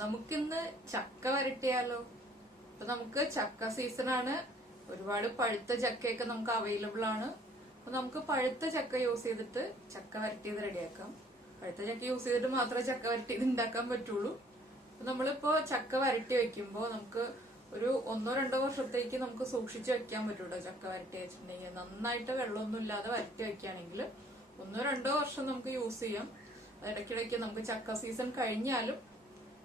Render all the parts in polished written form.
നമുക്കിന്ന് ചക്ക വരട്ടിയാലോ? അപ്പൊ നമുക്ക് ചക്ക സീസണാണ്. ഒരുപാട് പഴുത്ത ചക്കയൊക്കെ നമുക്ക് അവൈലബിൾ ആണ്. അപ്പൊ നമുക്ക് പഴുത്ത ചക്ക യൂസ് ചെയ്തിട്ട് ചക്ക വരട്ടിയത് റെഡിയാക്കാം. പഴുത്ത ചക്ക യൂസ് ചെയ്തിട്ട് മാത്രമേ ചക്ക വരട്ടിയത് ഉണ്ടാക്കാൻ പറ്റുള്ളൂ. അപ്പൊ നമ്മളിപ്പോ ചക്ക വരട്ടി വെക്കുമ്പോ നമുക്ക് ഒരു 1-2 വർഷത്തേക്ക് നമുക്ക് സൂക്ഷിച്ചു വെക്കാൻ പറ്റൂട്ടോ. ചക്ക വരട്ടി വെച്ചിട്ടുണ്ടെങ്കിൽ നന്നായിട്ട് വെള്ളമൊന്നും ഇല്ലാതെ വരട്ടി വെക്കുകയാണെങ്കിൽ 1-2 വർഷം നമുക്ക് യൂസ് ചെയ്യാം. ഇടയ്ക്കിടയ്ക്ക് നമുക്ക് ചക്ക സീസൺ കഴിഞ്ഞാലും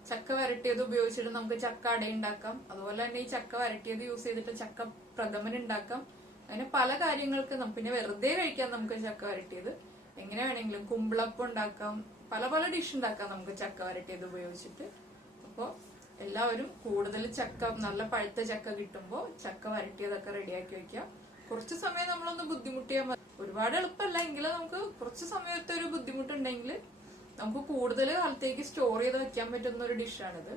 ചക്ക വരട്ടിയത് ഉപയോഗിച്ചിട്ട് നമുക്ക് ചക്ക അട ഉണ്ടാക്കാം. അതുപോലെ തന്നെ ഈ ചക്ക വരട്ടിയത് യൂസ് ചെയ്തിട്ട് ചക്ക പ്രഥമൻ ഉണ്ടാക്കാം. അങ്ങനെ പല കാര്യങ്ങൾക്ക് പിന്നെ വെറുതെ കഴിക്കാം നമുക്ക് ചക്ക വരട്ടിയത്. എങ്ങനെ വേണമെങ്കിലും കുമ്പിളപ്പം ഉണ്ടാക്കാം, പല പല ഡിഷ് ഉണ്ടാക്കാം നമുക്ക് ചക്ക വരട്ടിയത് ഉപയോഗിച്ചിട്ട്. അപ്പോൾ എല്ലാവരും കൂടുതൽ ചക്ക, നല്ല പഴുത്ത ചക്ക കിട്ടുമ്പോൾ ചക്ക വരട്ടിയതൊക്കെ റെഡിയാക്കി വെക്കാം. കുറച്ച് സമയം നമ്മളൊന്ന് ബുദ്ധിമുട്ടിയാൽ മതി. ഒരുപാട് എളുപ്പമല്ല എങ്കിലും നമുക്ക് കുറച്ച് സമയത്തെ ഒരു ബുദ്ധിമുട്ടുണ്ടെങ്കിൽ നമുക്ക് കൂടുതൽ കാലത്തേക്ക് സ്റ്റോർ ചെയ്ത് വെക്കാൻ പറ്റുന്ന ഒരു ഡിഷാണിത്.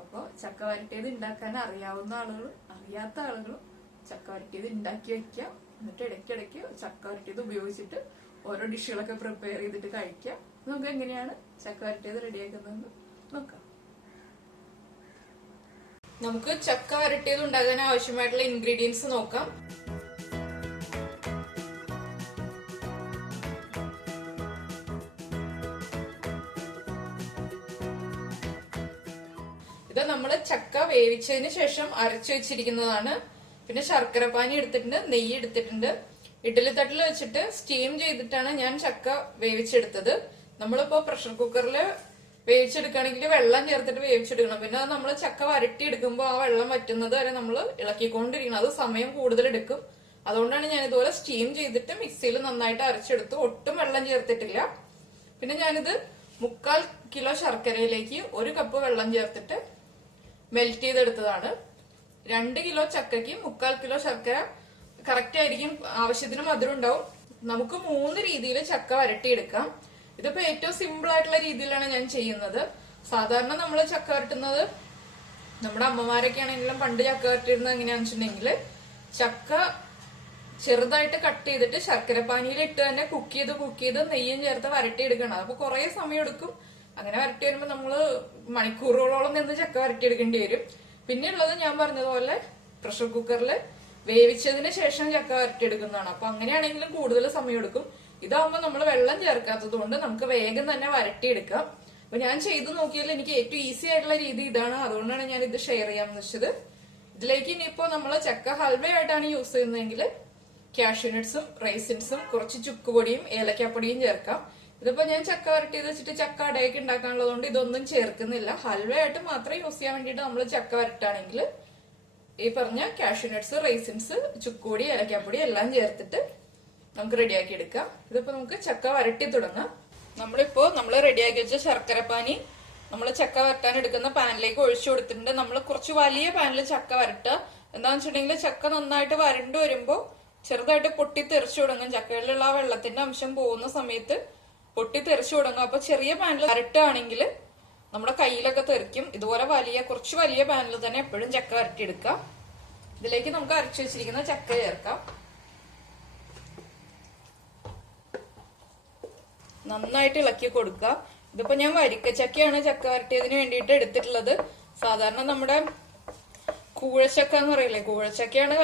അപ്പോൾ ചക്ക വരട്ടിയത് ഉണ്ടാക്കാൻ അറിയാവുന്ന ആളുകളും അറിയാത്ത ആളുകളും ചക്ക വരട്ടിയത് ഉണ്ടാക്കി വെക്കാം. എന്നിട്ട് ഇടയ്ക്കിടയ്ക്ക് ചക്ക വരട്ടിയത് ഉപയോഗിച്ചിട്ട് ഓരോ ഡിഷുകളൊക്കെ പ്രിപ്പയർ ചെയ്തിട്ട് കഴിക്കാം. നമുക്ക് എങ്ങനെയാണ് ചക്ക വരട്ടിയത് റെഡിയാക്കുന്നതെന്ന് നോക്കാം. നമുക്ക് ചക്ക വരട്ടിയത് ഉണ്ടാക്കാൻ ആവശ്യമായിട്ടുള്ള ഇൻഗ്രീഡിയൻസ് നോക്കാം. ഇത് നമ്മൾ ചക്ക വേവിച്ചതിന് ശേഷം അരച്ചു വെച്ചിരിക്കുന്നതാണ്. പിന്നെ ശർക്കര പാനി എടുത്തിട്ടുണ്ട്, നെയ്യ് എടുത്തിട്ടുണ്ട്. ഇഡ്ഡലി തട്ടിൽ വെച്ചിട്ട് സ്റ്റീം ചെയ്തിട്ടാണ് ഞാൻ ചക്ക വേവിച്ചെടുത്തത്. നമ്മളിപ്പോ പ്രഷർ കുക്കറിൽ വേവിച്ചെടുക്കുകയാണെങ്കിൽ വെള്ളം ചേർത്തിട്ട് വേവിച്ചെടുക്കണം. പിന്നെ നമ്മൾ ചക്ക വരട്ടി എടുക്കുമ്പോൾ ആ വെള്ളം വറ്റുന്നത് വരെ നമ്മൾ ഇളക്കിക്കൊണ്ടിരിക്കണം. അത് സമയം കൂടുതൽ എടുക്കും. അതുകൊണ്ടാണ് ഞാൻ ഇതുപോലെ സ്റ്റീം ചെയ്തിട്ട് മിക്സിയിൽ നന്നായിട്ട് അരച്ചെടുത്തു. ഒട്ടും വെള്ളം ചേർത്തിട്ടില്ല. പിന്നെ ഞാനിത് 3/4 കിലോ ശർക്കരയിലേക്ക് 1 കപ്പ് വെള്ളം ചേർത്തിട്ട് മെൽറ്റ് ചെയ്തെടുത്തതാണ്. 2 കിലോ ചക്കയ്ക്ക് 3/4 കിലോ ശർക്കര കറക്റ്റ് ആയിരിക്കും. ആവശ്യത്തിന് മധുരം ഉണ്ടാവും. നമുക്ക് 3 രീതിയിൽ ചക്ക വരട്ടിയെടുക്കാം. ഇതിപ്പോ ഏറ്റവും സിമ്പിൾ ആയിട്ടുള്ള രീതിയിലാണ് ഞാൻ ചെയ്യുന്നത്. സാധാരണ നമ്മൾ ചക്ക വരട്ടുന്നത്, നമ്മുടെ അമ്മമാരൊക്കെ ആണെങ്കിലും പണ്ട് ചക്ക വരട്ടിയിരുന്നത് എങ്ങനെയാണെന്ന് വെച്ചിട്ടുണ്ടെങ്കിൽ ചക്ക ചെറുതായിട്ട് കട്ട് ചെയ്തിട്ട് ശർക്കര പാനിയിൽ ഇട്ട് തന്നെ കുക്ക് ചെയ്ത് നെയ്യും ചേർത്ത് വരട്ടിയെടുക്കണം. അപ്പൊ കുറെ സമയം എടുക്കും. അങ്ങനെ വരട്ടി വരുമ്പോ നമ്മള് മണിക്കൂറുകളോളം നിന്ന് ചക്ക വരട്ടിയെടുക്കേണ്ടി വരും. പിന്നെയുള്ളത് ഞാൻ പറഞ്ഞതുപോലെ പ്രഷർ കുക്കറിൽ വേവിച്ചതിന് ശേഷം ചക്ക വരട്ടിയെടുക്കുന്നതാണ്. അപ്പൊ അങ്ങനെയാണെങ്കിലും കൂടുതൽ സമയം എടുക്കും. ഇതാവുമ്പോൾ നമ്മൾ വെള്ളം ചേർക്കാത്തത് കൊണ്ട് നമുക്ക് വേഗം തന്നെ വരട്ടിയെടുക്കാം. അപ്പൊ ഞാൻ ചെയ്തു നോക്കിയാൽ എനിക്ക് ഏറ്റവും ഈസി ആയിട്ടുള്ള രീതി ഇതാണ്. അതുകൊണ്ടാണ് ഞാൻ ഇത് ഷെയർ ചെയ്യാമെന്ന് വെച്ചത്. ഇതിലേക്ക് ഇനിയിപ്പോ നമ്മൾ ചക്ക ഹൽവയായിട്ടാണ് യൂസ് ചെയ്യുന്നതെങ്കിൽ കാഷ്യൂനട്ട്സും റൈസിൻസും കുറച്ച് ചുക്കുപൊടിയും ഏലക്കാപ്പൊടിയും ചേർക്കാം. ഇതിപ്പോ ഞാൻ ചക്ക വരട്ടിയത് വെച്ചിട്ട് ചക്ക അടയൊക്കെ ഉണ്ടാക്കാനുള്ളതുകൊണ്ട് ഇതൊന്നും ചേർക്കുന്നില്ല. ഹൽവയായിട്ട് മാത്രം യൂസ് ചെയ്യാൻ വേണ്ടിയിട്ട് നമ്മൾ ചക്ക വരട്ടാണെങ്കിൽ ഈ പറഞ്ഞ കാഷ്യൂനട്ട്സ്, റൈസിൻസ്, ചുക്കുപൊടി, ഏലക്കാപ്പൊടി എല്ലാം ചേർത്തിട്ട് നമുക്ക് റെഡിയാക്കി എടുക്കാം. ഇതിപ്പോ നമുക്ക് ചക്ക വരട്ടി തുടങ്ങാം. നമ്മൾ റെഡിയാക്കി വെച്ച ശർക്കരപ്പാനി നമ്മൾ ചക്ക വരട്ടാൻ എടുക്കുന്ന പാനിലേക്ക് ഒഴിച്ചു കൊടുത്തിട്ടുണ്ട്. നമ്മൾ കുറച്ച് വലിയ പാനിൽ ചക്ക വരട്ടുക. എന്താണെന്ന് വെച്ചിട്ടുണ്ടെങ്കിൽ ചക്ക നന്നായിട്ട് വരണ്ടു വരുമ്പോൾ ചെറുതായിട്ട് പൊട്ടിത്തെറിച്ചു തുടങ്ങും. ചക്കയിലുള്ള ആ വെള്ളത്തിന്റെ അംശം പോകുന്ന സമയത്ത് പൊട്ടിത്തെറിച്ചു തുടങ്ങും. അപ്പൊ ചെറിയ പാനിൽ വരട്ടുകയാണെങ്കിൽ നമ്മുടെ കയ്യിലൊക്കെ തെറിക്കും. ഇതുപോലെ കുറച്ച് വലിയ പാനിൽ തന്നെ എപ്പോഴും ചക്ക വരട്ടിയെടുക്കാം. ഇതിലേക്ക് നമുക്ക് അരച്ചു വെച്ചിരിക്കുന്ന ചക്ക ചേർക്കാം. നന്നായിട്ട് ഇളക്കി കൊടുക്കുക. ഇതിപ്പോ ഞാൻ വരിക്കച്ചക്കയാണ് ചക്ക വരട്ടിയതിന് വേണ്ടിയിട്ട് എടുത്തിട്ടുള്ളത്. സാധാരണ നമ്മുടെ കൂഴച്ചക്ക എന്ന് പറയില്ലേ, കൂഴച്ചക്കയാണ്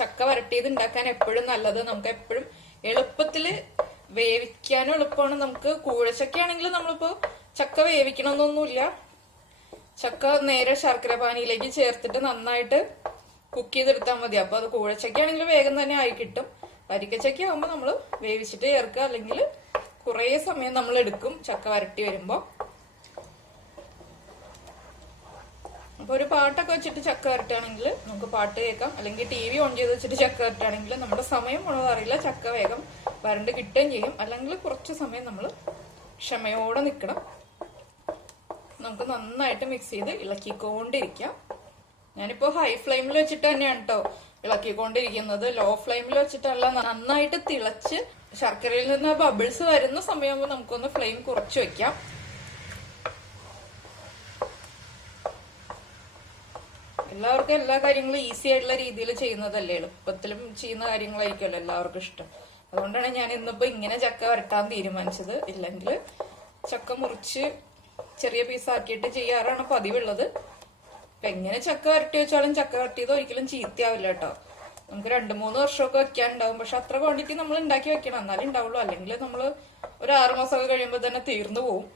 ചക്ക വരട്ടിയത് ഉണ്ടാക്കാൻ എപ്പോഴും നല്ലത്. നമുക്ക് എപ്പോഴും എളുപ്പത്തില് വേവിക്കാനും എളുപ്പമാണ്. നമുക്ക് കൂഴച്ചക്കയാണെങ്കിൽ നമ്മളിപ്പോ ചക്ക വേവിക്കണമെന്നൊന്നുമില്ല. ചക്ക നേരെ ശർക്കര പാനിയിലേക്ക് ചേർത്തിട്ട് നന്നായിട്ട് കുക്ക് ചെയ്തെടുത്താൽ മതി. അപ്പൊ അത് കൂഴച്ചക്കയാണെങ്കിൽ വേഗം തന്നെ ആയി കിട്ടും. വരിക്കച്ചക്ക ആകുമ്പോൾ നമ്മൾ വേവിച്ചിട്ട് ചേർക്കുക, അല്ലെങ്കിൽ കുറെ സമയം നമ്മൾ എടുക്കും ചക്ക വരട്ടി വരുമ്പോ. അപ്പൊ ഒരു പാട്ടൊക്കെ വെച്ചിട്ട് ചക്ക വരട്ടുകയാണെങ്കിൽ നമുക്ക് പാട്ട് കേൾക്കാം, അല്ലെങ്കിൽ TV ഓൺ ചെയ്ത് വെച്ചിട്ട് ചക്ക വരട്ടുകയാണെങ്കിൽ നമ്മുടെ സമയം പോണത് അറിയില്ല. ചക്ക വേഗം വരണ്ട് കിട്ടുകയും ചെയ്യും. അല്ലെങ്കിൽ കുറച്ച് സമയം നമ്മൾ ക്ഷമയോടെ നിൽക്കണം. നമുക്ക് നന്നായിട്ട് മിക്സ് ചെയ്ത് ഇളക്കിക്കൊണ്ടിരിക്കാം. ഞാനിപ്പോ ഹൈ ഫ്ലെയിമിൽ വെച്ചിട്ട് തന്നെയാണ് കേട്ടോ ഇളക്കിക്കൊണ്ടിരിക്കുന്നത്. ലോ ഫ്ലെയിമിൽ വെച്ചിട്ടല്ല. നന്നായിട്ട് തിളച്ച് ശർക്കരയിൽ നിന്ന് ബബിൾസ് വരുന്ന സമയമാകുമ്പോൾ നമുക്കൊന്ന് ഫ്ലെയിം കുറച്ച് വെക്കാം. എല്ലാവർക്കും എല്ലാ കാര്യങ്ങളും ഈസി ആയിട്ടുള്ള രീതിയിൽ ചെയ്യുന്നതല്ലേ, എളുപ്പത്തിലും ചെയ്യുന്ന കാര്യങ്ങളായിരിക്കുമല്ലോ എല്ലാവർക്കും ഇഷ്ടം. അതുകൊണ്ടാണ് ഞാൻ ഇന്നിപ്പോ ഇങ്ങനെ ചക്ക വരട്ടാൻ തീരുമാനിച്ചത്. ഇല്ലെങ്കിൽ ചക്ക മുറിച്ച് ചെറിയ പീസാക്കിയിട്ട് ചെയ്യാറാണ് പതിവുള്ളത്. അപ്പൊ എങ്ങനെ ചക്ക വരട്ടി വെച്ചാലും ചക്ക വരട്ടിയത് ഒരിക്കലും ചീത്തയാവില്ല കേട്ടോ. നമുക്ക് 2-3 വർഷമൊക്കെ വെക്കാനുണ്ടാവും. പക്ഷെ അത്ര ക്വാണ്ടിറ്റി നമ്മൾ ഉണ്ടാക്കി വെക്കണം, എന്നാലും ഉണ്ടാവുള്ളൂ. അല്ലെങ്കിൽ നമ്മൾ ഒരു 6 മാസമൊക്കെ കഴിയുമ്പോൾ തന്നെ തീർന്നു പോവും.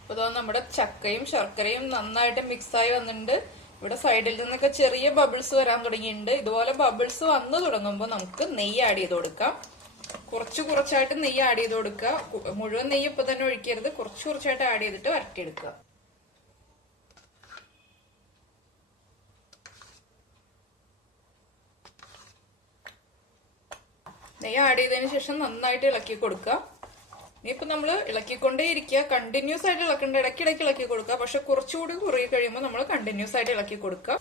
അപ്പൊ ഇതാ നമ്മുടെ ചക്കയും ശർക്കരയും നന്നായിട്ട് മിക്സായി വന്നിട്ടുണ്ട്. ഇവിടെ സൈഡിൽ നിന്നൊക്കെ ചെറിയ ബബിൾസ് വരാൻ തുടങ്ങിയിട്ടുണ്ട്. ഇതുപോലെ ബബിൾസ് വന്നു തുടങ്ങുമ്പോൾ നമുക്ക് നെയ്യ് ആഡ് ചെയ്ത് കൊടുക്കാം. കുറച്ചായിട്ട് നെയ്യ് ആഡ് ചെയ്ത് കൊടുക്കുക. മുഴുവൻ നെയ്യ് ഇപ്പൊ തന്നെ ഒഴിക്കരുത്, കുറച്ചായിട്ട് ആഡ് ചെയ്തിട്ട് വരട്ടിയെടുക്കുക. നെയ്യ് ആഡ് ചെയ്തതിന് ശേഷം നന്നായിട്ട് ഇളക്കി കൊടുക്കുക. ഇനിയിപ്പോ നമ്മൾ ഇളക്കിക്കൊണ്ടേ ഇരിക്കുക, കണ്ടിന്യൂസ് ആയിട്ട് ഇളക്കേണ്ട, ഇടയ്ക്കിടയ്ക്ക് ഇളക്കി കൊടുക്കുക. പക്ഷെ കുറച്ചുകൂടി കുറുകി കഴിയുമ്പോൾ നമ്മൾ കണ്ടിന്യൂസ് ആയിട്ട് ഇളക്കി കൊടുക്കുക.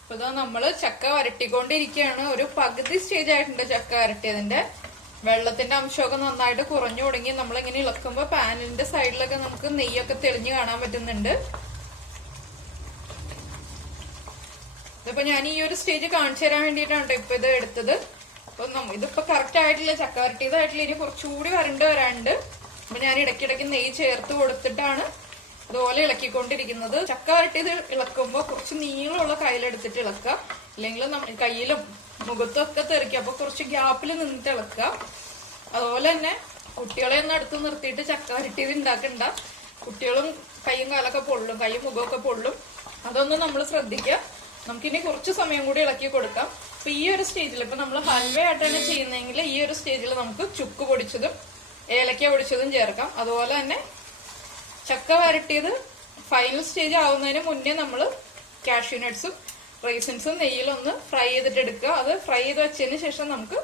അപ്പൊ ഇതാ നമ്മള് ചക്ക വരട്ടിക്കൊണ്ടിരിക്കുകയാണ്. ഒരു പകുതി സ്റ്റേജ് ആയിട്ടുണ്ട് ചക്ക വരട്ടിയതിന്റെ. വെള്ളത്തിന്റെ അംശമൊക്കെ നന്നായിട്ട് കുറഞ്ഞു തുടങ്ങി. നമ്മളിങ്ങനെ ഇളക്കുമ്പോ പാനിന്റെ സൈഡിലൊക്കെ നമുക്ക് നെയ്യൊക്കെ തെളിഞ്ഞു കാണാൻ പറ്റുന്നുണ്ട്. ഇതിപ്പോ ഞാൻ ഈ ഒരു സ്റ്റേജ് കാണിച്ചു തരാൻ വേണ്ടിയിട്ടാണ് ഇപ്പൊ ഇത് എടുത്തത്. അപ്പൊ ഇതിപ്പോ കറക്റ്റ് ആയിട്ടില്ല, ചക്ക വരട്ടിയതായിട്ടില്ല, ഇനി കുറച്ചുകൂടി വരണ്ട് വരാണ്ട്. അപ്പൊ ഞാൻ ഇടയ്ക്കിടയ്ക്ക് നെയ്യ് ചേർത്ത് കൊടുത്തിട്ടാണ് ഇതുപോലെ ഇളക്കിക്കൊണ്ടിരിക്കുന്നത്. ചക്ക വരട്ടിയത് ഇളക്കുമ്പോ കുറച്ച് നീളമുള്ള കയ്യിലെടുത്തിട്ട് ഇളക്കുക, അല്ലെങ്കിൽ കയ്യിലും മുഖത്തും ഒക്കെ തെറിക്കുക. അപ്പൊ കുറച്ച് ഗ്യാപ്പിൽ നിന്നിട്ട് ഇളക്കുക. അതുപോലെ തന്നെ കുട്ടികളെ ഒന്ന് അടുത്ത് നിർത്തിയിട്ട് ചക്ക വരട്ടിയത് ഉണ്ടാക്കണ്ട. കുട്ടികളും കൈയും കാലൊക്കെ പൊള്ളും, കൈയും മുഖമൊക്കെ പൊള്ളും. അതൊന്നും നമ്മൾ ശ്രദ്ധിക്കുക. നമുക്കിനി കുറച്ച് സമയം കൂടി ഇളക്കി കൊടുക്കാം. അപ്പൊ ഈ ഒരു സ്റ്റേജിൽ ഇപ്പൊ നമ്മൾ ഹൽവ ആയിട്ടാണ് ചെയ്യുന്നതെങ്കിൽ ഈ ഒരു സ്റ്റേജിൽ നമുക്ക് ചുക്ക് പൊടിച്ചതും ഏലക്ക പൊടിച്ചതും ചേർക്കാം. അതുപോലെ തന്നെ ചക്ക വരട്ടിയത് ഫൈനൽ സ്റ്റേജ് ആവുന്നതിന് മുന്നേ നമ്മൾ കാഷ്യൂ നട്ട്സും റൈസിൻസും നെയ്യിലൊന്ന് ഫ്രൈ ചെയ്തിട്ട് എടുക്കുക. അത് ഫ്രൈ ചെയ്ത് വെച്ചതിന് ശേഷം നമുക്ക്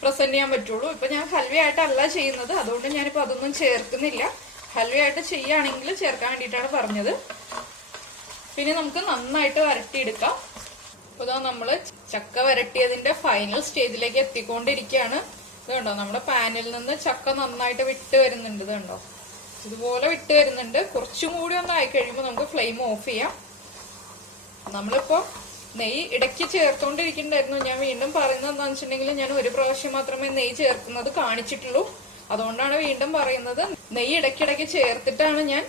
പ്രസന്റ് ചെയ്യാൻ പറ്റുള്ളൂ. ഇപ്പൊ ഞാൻ ഹൽവയായിട്ടല്ല ചെയ്യുന്നത്, അതുകൊണ്ട് ഞാനിപ്പോ അതൊന്നും ചേർക്കുന്നില്ല. ഹൽവയായിട്ട് ചെയ്യുകയാണെങ്കിൽ ചേർക്കാൻ വേണ്ടിയിട്ടാണ് പറഞ്ഞത്. പിന്നെ നമുക്ക് നന്നായിട്ട് വരട്ടിയെടുക്കാം. അപ്പൊ ഇതാ നമ്മള് ചക്ക വരട്ടിയതിന്റെ ഫൈനൽ സ്റ്റേജിലേക്ക് എത്തിക്കൊണ്ടിരിക്കുകയാണ്. ഇത് കണ്ടോ, നമ്മുടെ പാനിൽ നിന്ന് ചക്ക നന്നായിട്ട് വിട്ട് വരുന്നുണ്ട്. ഇത് കണ്ടോ, ഇതുപോലെ വിട്ട് വരുന്നുണ്ട്. കുറച്ചും കൂടി ഒന്ന് ആയി കഴിയുമ്പോൾ നമുക്ക് ഫ്ലെയിം ഓഫ് ചെയ്യാം. നമ്മളിപ്പോ നെയ്യ് ഇടയ്ക്ക് ചേർത്തോണ്ടിരിക്കണ്ടായിരുന്നു. ഞാൻ വീണ്ടും പറയുന്നത് എന്താണെന്ന് വെച്ചിട്ടുണ്ടെങ്കിൽ ഞാൻ ഒരു പ്രാവശ്യം മാത്രമേ നെയ്യ് ചേർക്കുന്നത് കാണിച്ചിട്ടുള്ളൂ. അതുകൊണ്ടാണ് വീണ്ടും പറയുന്നത്. നെയ്യ് ഇടയ്ക്കിടയ്ക്ക് ചേർത്തിട്ടാണ് ഞാൻ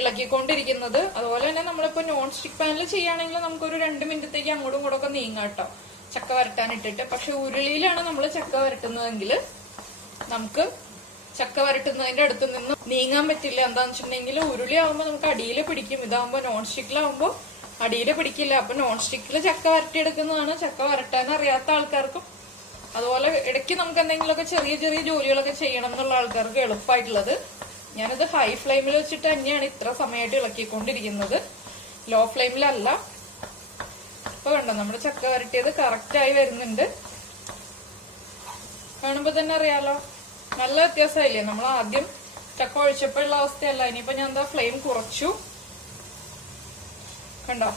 ഇളക്കിക്കൊണ്ടിരിക്കുന്നത്. അതുപോലെ തന്നെ നമ്മളിപ്പോ നോൺ സ്റ്റിക് പാനിൽ ചെയ്യുകയാണെങ്കിൽ നമുക്കൊരു 2 മിനിറ്റത്തേക്ക് അങ്ങോട്ടും ഇങ്ങോട്ടും ഒക്കെ നീങ്ങാം കേട്ടോ, ചക്ക വരട്ടാൻ ഇട്ടിട്ട്. പക്ഷെ ഉരുളിയിലാണ് നമ്മൾ ചക്ക വരട്ടുന്നതെങ്കിൽ നമുക്ക് ചക്ക വരട്ടുന്നതിന്റെ അടുത്ത് നിന്ന് നീങ്ങാൻ പറ്റില്ല. എന്താന്ന് വെച്ചിട്ടുണ്ടെങ്കിൽ ഉരുളി ആവുമ്പോൾ നമുക്ക് അടിയിൽ പിടിക്കും. ഇതാവുമ്പോ നോൺ സ്റ്റിക്കിലാവുമ്പോൾ അടിയിൽ പിടിക്കില്ല. അപ്പൊ നോൺ സ്റ്റിക്കിൽ ചക്ക വരട്ടിയെടുക്കുന്നതാണ് ചക്ക വരട്ടാൻ അറിയാത്ത ആൾക്കാർക്കും, അതുപോലെ ഇടയ്ക്ക് നമുക്ക് എന്തെങ്കിലുമൊക്കെ ചെറിയ ചെറിയ ജോലികളൊക്കെ ചെയ്യണം എന്നുള്ള ആൾക്കാർക്ക് എളുപ്പമായിട്ടുള്ളത്. ഞാനിത് ഹൈ ഫ്ലെയിമിൽ വെച്ചിട്ട് തന്നെയാണ് ഇത്ര സമയമായിട്ട് ഇളക്കിക്കൊണ്ടിരിക്കുന്നത്, ലോ ഫ്ലെയിമിലല്ല. ഇപ്പൊ കണ്ടോ, നമ്മുടെ ചക്ക വരട്ടിയത് കറക്റ്റായി വരുന്നുണ്ട്. കാണുമ്പോ തന്നെ അറിയാലോ, നല്ല വ്യത്യാസമായില്ലേ. നമ്മൾ ആദ്യം ചക്ക ഒഴിച്ചപ്പോഴുള്ള അവസ്ഥയല്ല. ഇനിയിപ്പോ ഞാൻ എന്താ ഫ്ലെയിം കുറച്ചു. കണ്ടോ,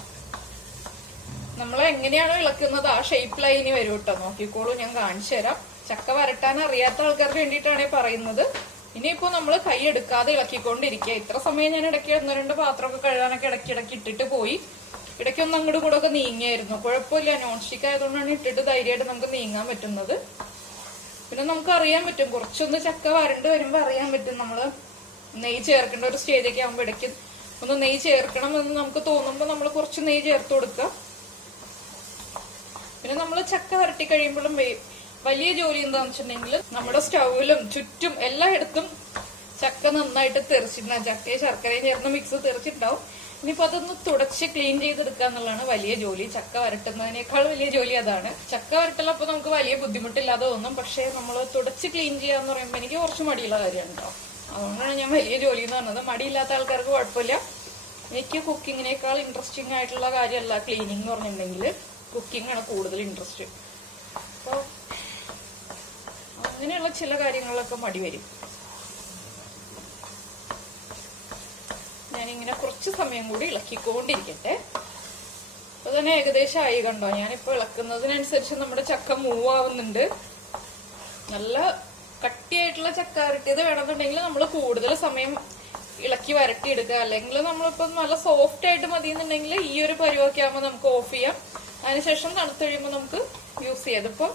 നമ്മൾ എങ്ങനെയാണോ ഇളക്കുന്നത് ആ ഷേപ്പിലായി ഇനി വരും കേട്ടോ. നോക്കിക്കോളൂ, ഞാൻ കാണിച്ചു തരാം. ചക്ക വരട്ടാൻ അറിയാത്ത ആൾക്കാർക്ക് വേണ്ടിയിട്ടാണ് പറയുന്നത്. ഇനിയിപ്പോ നമ്മൾ കൈ എടുക്കാതെ ഇളക്കിക്കൊണ്ടിരിക്കുക. ഇത്ര സമയം ഞാൻ ഇടയ്ക്ക് 1-2 പാത്രമൊക്കെ കഴുകാനൊക്കെ ഇടയ്ക്കിടയ്ക്ക് ഇട്ടിട്ട് പോയി. ഇടയ്ക്കൊന്നും അങ്ങോട്ടും കൂടെ ഒക്കെ നീങ്ങിയായിരുന്നു. കുഴപ്പമില്ല, നോൺ സ്റ്റിക്ക് ആയതുകൊണ്ടാണ് ഇട്ടിട്ട് ധൈര്യമായിട്ട് നമുക്ക് നീങ്ങാൻ പറ്റുന്നത്. പിന്നെ നമുക്ക് അറിയാൻ പറ്റും, കുറച്ചൊന്ന് ചക്ക വരണ്ട് വരുമ്പോ അറിയാൻ പറ്റും. നമ്മള് നെയ്യ് ചേർക്കേണ്ട ഒരു സ്റ്റേജൊക്കെ ആകുമ്പോ ഇടയ്ക്ക് ഒന്ന് നെയ്യ് ചേർക്കണം എന്ന് നമുക്ക് തോന്നുമ്പോ നമ്മൾ കുറച്ച് നെയ്യ് ചേർത്ത് കൊടുക്കുക. പിന്നെ നമ്മൾ ചക്ക വരട്ടി കഴിയുമ്പോഴും വലിയ ജോലി എന്താന്ന് വെച്ചിട്ടുണ്ടെങ്കിൽ നമ്മുടെ സ്റ്റൗവിലും ചുറ്റും എല്ലായിടത്തും ചക്ക നന്നായിട്ട് തെറിച്ചിട്ടുണ്ടാവും. ചക്കയും ശർക്കരയും ചേർന്ന മിക്സ് തെറിച്ചിട്ടുണ്ടാവും. ഇനിയിപ്പോ അതൊന്ന് തുടച്ച് ക്ലീൻ ചെയ്തെടുക്കുക എന്നുള്ളതാണ് വലിയ ജോലി. ചക്ക വരട്ടുന്നതിനേക്കാൾ വലിയ ജോലി അതാണ്. ചക്ക വരട്ടലപ്പോ നമുക്ക് വലിയ ബുദ്ധിമുട്ടില്ലാതെ തോന്നും. പക്ഷെ നമ്മൾ തുടച്ച് ക്ലീൻ ചെയ്യാന്ന് പറയുമ്പോൾ എനിക്ക് കുറച്ച് മടിയുള്ള കാര്യമാണ് കേട്ടോ. അതുകൊണ്ടാണ് ഞാൻ വലിയ ജോലി എന്ന് പറഞ്ഞത്. മടിയില്ലാത്ത ആൾക്കാർക്ക് കുഴപ്പമില്ല. എനിക്ക് കുക്കിങ്ങിനേക്കാൾ ഇൻട്രസ്റ്റിംഗ് ആയിട്ടുള്ള കാര്യമല്ല ക്ലീനിങ് എന്ന് പറഞ്ഞിട്ടുണ്ടെങ്കിൽ, കുക്കിംഗ് ആണ് കൂടുതൽ ഇൻട്രസ്റ്റ്. അപ്പോൾ അങ്ങനെയുള്ള ചില കാര്യങ്ങളിലൊക്കെ മടി വരും. ഞാനിങ്ങനെ കുറച്ച് സമയം കൂടി ഇളക്കിക്കൊണ്ടിരിക്കട്ടെ. അപ്പൊ തന്നെ ഏകദേശം ആയി. കണ്ടോ, ഞാനിപ്പോ ഇളക്കുന്നതിനനുസരിച്ച് നമ്മുടെ ചക്ക മൂവ് ആവുന്നുണ്ട്. നല്ല കട്ടിയായിട്ടുള്ള ചക്ക വരട്ടിയത് വേണമെന്നുണ്ടെങ്കിൽ നമ്മൾ കൂടുതൽ സമയം ഇളക്കി വരട്ടിയെടുക്കുക. അല്ലെങ്കിൽ നമ്മളിപ്പോ നല്ല സോഫ്റ്റ് ആയിട്ട് മതി എന്നുണ്ടെങ്കിൽ ഈ ഒരു പരുവൊക്കെ ആകുമ്പോൾ നമുക്ക് ഓഫ് ചെയ്യാം. അതിനുശേഷം തണുത്ത് കഴിയുമ്പോൾ നമുക്ക് യൂസ് ചെയ്യാം. ഇതിപ്പോ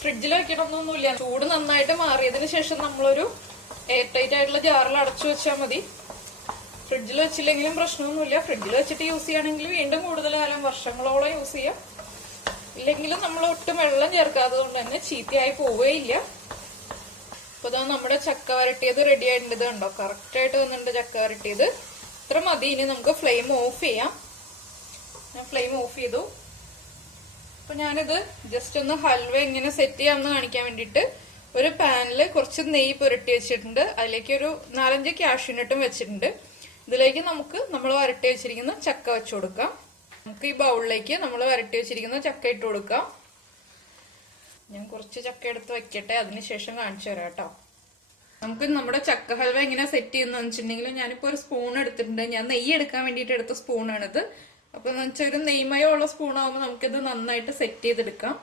ഫ്രിഡ്ജിൽ വെക്കണമെന്നൊന്നുമില്ല. ചൂട് നന്നായിട്ട് മാറിയതിന് ശേഷം നമ്മളൊരു എയർ ടൈറ്റ് ആയിട്ടുള്ള ജാറിൽ അടച്ചു വെച്ചാൽ മതി. ഫ്രിഡ്ജിൽ വെച്ചില്ലെങ്കിലും പ്രശ്നമൊന്നുമില്ല. ഫ്രിഡ്ജിൽ വെച്ചിട്ട് യൂസ് ചെയ്യുകയാണെങ്കിൽ വീണ്ടും കൂടുതൽ കാലം വർഷങ്ങളോളം യൂസ് ചെയ്യാം. ഇല്ലെങ്കിലും നമ്മൾ ഒട്ടും വെള്ളം ചേർക്കാത്തത് കൊണ്ട് തന്നെ ചീത്തയായി പോവുകയില്ല. അപ്പൊ ഇതാ നമ്മുടെ ചക്ക വരട്ടിയത് റെഡി ആയിട്ടുണ്ട്. കണ്ടോ, കറക്റ്റ് ആയിട്ട് വന്നിട്ടുണ്ട് ചക്ക വരട്ടിയത്. ഇത്ര മതി. ഇനി നമുക്ക് ഫ്ലെയിം ഓഫ് ചെയ്യാം. ഞാൻ ഫ്ലെയിം ഓഫ് ചെയ്തു. അപ്പൊ ഞാനിത് ജസ്റ്റ് ഒന്ന് ഹൽവ എങ്ങനെ സെറ്റ് ചെയ്യാമെന്ന് കാണിക്കാൻ വേണ്ടിയിട്ട് ഒരു പാനില് കുറച്ച് നെയ്യ് പുരട്ടി വെച്ചിട്ടുണ്ട്. അതിലേക്ക് ഒരു 4-5 കാഷ്യൂനട്ടും വെച്ചിട്ടുണ്ട്. ഇതിലേക്ക് നമുക്ക് നമ്മൾ വരട്ടി വെച്ചിരിക്കുന്ന ചക്ക വെച്ചു കൊടുക്കാം. നമുക്ക് ഈ ബൗളിലേക്ക് നമ്മൾ വരട്ടി വെച്ചിരിക്കുന്ന ചക്ക ഇട്ട് കൊടുക്കാം. ഞാൻ കുറച്ച് ചക്ക എടുത്ത് വെക്കട്ടെ, അതിനുശേഷം കാണിച്ചു തരാം കേട്ടോ. നമുക്ക് നമ്മുടെ ചക്ക ഹൽവ എങ്ങനെ സെറ്റ് ചെയ്യുന്ന വെച്ചിട്ടുണ്ടെങ്കിൽ ഞാനിപ്പോ ഒരു സ്പൂൺ എടുത്തിട്ടുണ്ട്. ഞാൻ നെയ്യ് എടുക്കാൻ വേണ്ടിയിട്ട് എടുത്ത സ്പൂണാണിത്. അപ്പൊ എന്ന് വെച്ചാൽ ഒരു നെയ്മയമുള്ള സ്പൂൺ ആകുമ്പോൾ നമുക്കിത് നന്നായിട്ട് സെറ്റ് ചെയ്തെടുക്കാം.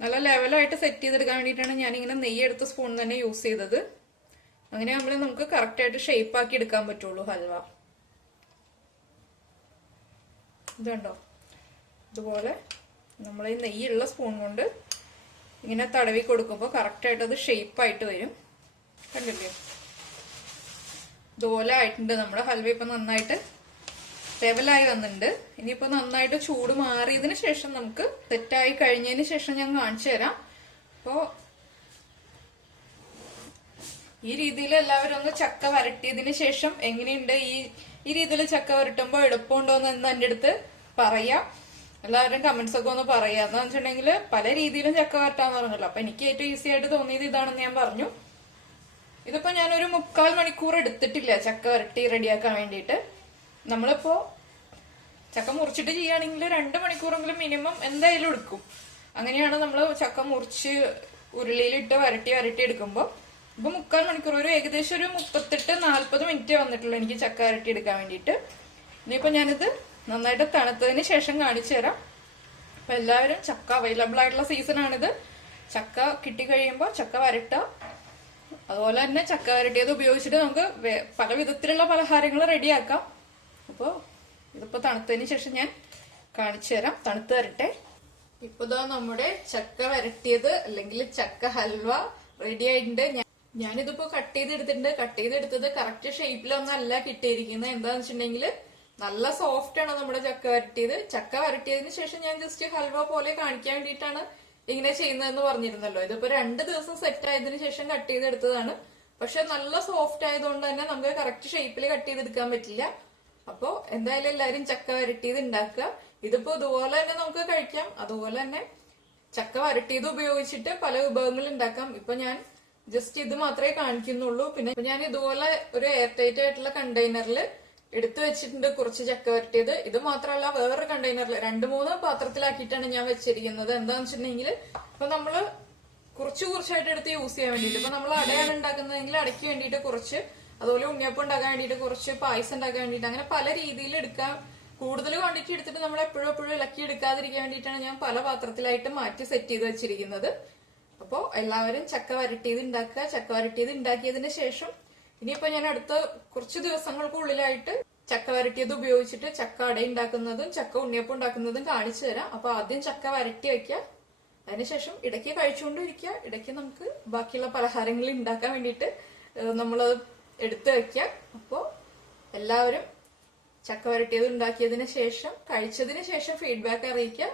നല്ല ലെവലായിട്ട് സെറ്റ് ചെയ്തെടുക്കാൻ വേണ്ടിയിട്ടാണ് ഞാനിങ്ങനെ നെയ്യ് എടുത്ത സ്പൂൺ തന്നെ യൂസ് ചെയ്തത്. അങ്ങനെ ആകുമ്പോൾ നമുക്ക് കറക്റ്റ് ആയിട്ട് ഷേപ്പ് ആക്കി എടുക്കാൻ പറ്റുള്ളൂ ഹൽവ. ഇതുണ്ടോ, ഇതുപോലെ നമ്മൾ ഈ നെയ്യുള്ള സ്പൂൺ കൊണ്ട് ഇങ്ങനെ തടവി കൊടുക്കുമ്പോൾ കറക്റ്റ് ആയിട്ട് അത് ഷേപ്പ് ആയിട്ട് വരും. കണ്ടില്ലേ, ഇതുപോലെ ആയിട്ടുണ്ട്. നമ്മുടെ ഹൽവ ഇപ്പൊ നന്നായിട്ട് ലെവലായി വന്നിട്ടുണ്ട്. ഇനിയിപ്പോ നന്നായിട്ട് ചൂട് മാറിയതിന് ശേഷം നമുക്ക് സെറ്റായി കഴിഞ്ഞതിന് ശേഷം ഞാൻ കാണിച്ചു തരാം. അപ്പോ ഈ രീതിയിൽ എല്ലാവരും ഒന്ന് ചക്ക വരട്ടിയതിന് ശേഷം എങ്ങനെയുണ്ട്, ഈ രീതിയിൽ ചക്ക വരട്ടുമ്പോ എളുപ്പമുണ്ടോന്ന് എന്ന് എന്റെ അടുത്ത് പറയാം. എല്ലാവരും കമന്റ്സ് ഒക്കെ ഒന്ന് പറയാം. എന്താന്ന് വെച്ചിട്ടുണ്ടെങ്കിൽ പല രീതിയിലും ചക്ക വരട്ടാന്ന് പറഞ്ഞല്ലോ. അപ്പൊ എനിക്ക് ഏറ്റവും ഈസി ആയിട്ട് തോന്നിയത് ഇതാണെന്ന് ഞാൻ പറഞ്ഞു. ഇതിപ്പോ ഞാനൊരു 3/4 മണിക്കൂർ എടുത്തിട്ടില്ല ചക്ക വരട്ടി റെഡിയാക്കാൻ വേണ്ടിയിട്ട്. നമ്മളിപ്പോ ചക്ക മുറിച്ചിട്ട് ചെയ്യുകയാണെങ്കിൽ 2 മണിക്കൂറെങ്കിലും മിനിമം എന്തായാലും എടുക്കും. അങ്ങനെയാണ് നമ്മൾ ചക്ക മുറിച്ച് ഉരുളിയിലിട്ട് വരട്ടി എടുക്കുമ്പോൾ. ഇപ്പൊ 3/4 മണിക്കൂർ, ഒരു ഏകദേശം ഒരു 38-40 മിനിറ്റ് വന്നിട്ടുള്ളൂ എനിക്ക് ചക്ക വരട്ടി എടുക്കാൻ വേണ്ടിയിട്ട്. ഇനിയിപ്പോ ഞാനിത് നന്നായിട്ട് തണുത്തതിന് ശേഷം കാണിച്ചു തരാം. അപ്പൊ എല്ലാവരും ചക്ക അവൈലബിൾ ആയിട്ടുള്ള സീസൺ ആണിത്. ചക്ക കിട്ടിക്കഴിയുമ്പോൾ ചക്ക വരട്ടുക. അതുപോലെ തന്നെ ചക്ക വരട്ടിയത് ഉപയോഗിച്ചിട്ട് നമുക്ക് പല വിധത്തിലുള്ള പലഹാരങ്ങൾ റെഡിയാക്കാം. അപ്പോ ഇതിപ്പോ തണുത്തതിന് ശേഷം ഞാൻ കാണിച്ചു തരാം. തണുത്ത് വരട്ടെ. ഇപ്പതാ നമ്മുടെ ചക്ക വരട്ടിയത് അല്ലെങ്കിൽ ചക്ക ഹൽവ റെഡി ആയിട്ടുണ്ട്. ഞാനിതിപ്പോ കട്ട് ചെയ്തെടുത്തിട്ടുണ്ട്. കട്ട് ചെയ്തെടുത്തത് കറക്റ്റ് ഷേപ്പിലൊന്നല്ല കിട്ടിയിരിക്കുന്നത്. എന്താന്ന് വെച്ചിട്ടുണ്ടെങ്കിൽ നല്ല സോഫ്റ്റ് ആണ് നമ്മുടെ ചക്ക വരട്ടിയത്. ചക്ക വരട്ടിയതിന് ശേഷം ഞാൻ ജസ്റ്റ് ഹൽവ പോലെ കാണിക്കാൻ വേണ്ടിയിട്ടാണ് ഇങ്ങനെ ചെയ്യുന്നതെന്ന് പറഞ്ഞിരുന്നല്ലോ. ഇതിപ്പോ 2 ദിവസം സെറ്റ് ആയതിനു ശേഷം കട്ട് ചെയ്തെടുത്തതാണ്. പക്ഷെ നല്ല സോഫ്റ്റ് ആയതുകൊണ്ട് തന്നെ നമുക്ക് കറക്റ്റ് ഷേപ്പിൽ കട്ട് ചെയ്തെടുക്കാൻ പറ്റില്ല. അപ്പോ എന്തായാലും എല്ലാരും ചക്ക വരട്ടിയത് ഉണ്ടാക്കുക. ഇതിപ്പോ ഇതുപോലെ തന്നെ നമുക്ക് കഴിക്കാം. അതുപോലെ തന്നെ ചക്ക വരട്ടിയത് ഉപയോഗിച്ചിട്ട് പല വിഭവങ്ങൾ ഉണ്ടാക്കാം. ഇപ്പൊ ഞാൻ ജസ്റ്റ് ഇത് മാത്രമേ കാണിക്കുന്നുള്ളൂ. പിന്നെ ഞാൻ ഇതുപോലെ ഒരു എയർ ടൈറ്റ് ആയിട്ടുള്ള കണ്ടെയ്നറിൽ എടുത്തു വെച്ചിട്ടുണ്ട് കുറച്ച് ചക്ക വരട്ടിയത്. ഇത് മാത്രമല്ല വേറൊരു കണ്ടെയ്നറിൽ 2-3 പാത്രത്തിലാക്കിയിട്ടാണ് ഞാൻ വെച്ചിരിക്കുന്നത്. എന്താന്ന് വെച്ചിട്ടുണ്ടെങ്കിൽ ഇപ്പൊ നമ്മള് കുറച്ചായിട്ട് എടുത്ത് യൂസ് ചെയ്യാൻ വേണ്ടിയിട്ട്. ഇപ്പൊ നമ്മൾ അടയാണ് ഉണ്ടാക്കുന്നതെങ്കിൽ അടയ്ക്ക് വേണ്ടിയിട്ട് കുറച്ച്, അതുപോലെ ഉണ്ണിയപ്പം ഉണ്ടാക്കാൻ വേണ്ടിയിട്ട് കുറച്ച്, പായസം ഉണ്ടാക്കാൻ വേണ്ടിയിട്ട്, അങ്ങനെ പല രീതിയിൽ എടുക്കാൻ. കൂടുതൽ ക്വാണ്ടിറ്റി എടുത്തിട്ട് നമ്മൾ എപ്പോഴും ഇളക്കി എടുക്കാതിരിക്കാൻ വേണ്ടിയിട്ടാണ് ഞാൻ പല പാത്രത്തിലായിട്ട് മാറ്റി സെറ്റ് ചെയ്ത് വെച്ചിരിക്കുന്നത്. അപ്പോ എല്ലാവരും ചക്ക വരട്ടിയത് ഉണ്ടാക്കുക. ചക്ക വരട്ടിയത് ഉണ്ടാക്കിയതിന് ശേഷം ഇനിയിപ്പോ ഞാൻ അടുത്ത കുറച്ച് ദിവസങ്ങൾക്കുള്ളിലായിട്ട് ചക്ക വരട്ടിയത് ഉപയോഗിച്ചിട്ട് ചക്ക അട ഉണ്ടാക്കുന്നതും ചക്ക ഉണ്ണിയപ്പം ഉണ്ടാക്കുന്നതും കാണിച്ചു തരാം. അപ്പൊ ആദ്യം ചക്ക വരട്ടി വെക്കുക. അതിനുശേഷം ഇടയ്ക്ക് കഴിച്ചുകൊണ്ടിരിക്കുക. ഇടയ്ക്ക് നമുക്ക് ബാക്കിയുള്ള പലഹാരങ്ങൾ ഉണ്ടാക്കാൻ വേണ്ടിയിട്ട് നമ്മളത് എടുത്തു വെക്കാം. അപ്പോ എല്ലാവരും ചക്ക വരട്ടിയത് ഉണ്ടാക്കിയതിന് ശേഷം കഴിച്ചതിന് ശേഷം ഫീഡ്ബാക്ക് അറിയിക്കുക.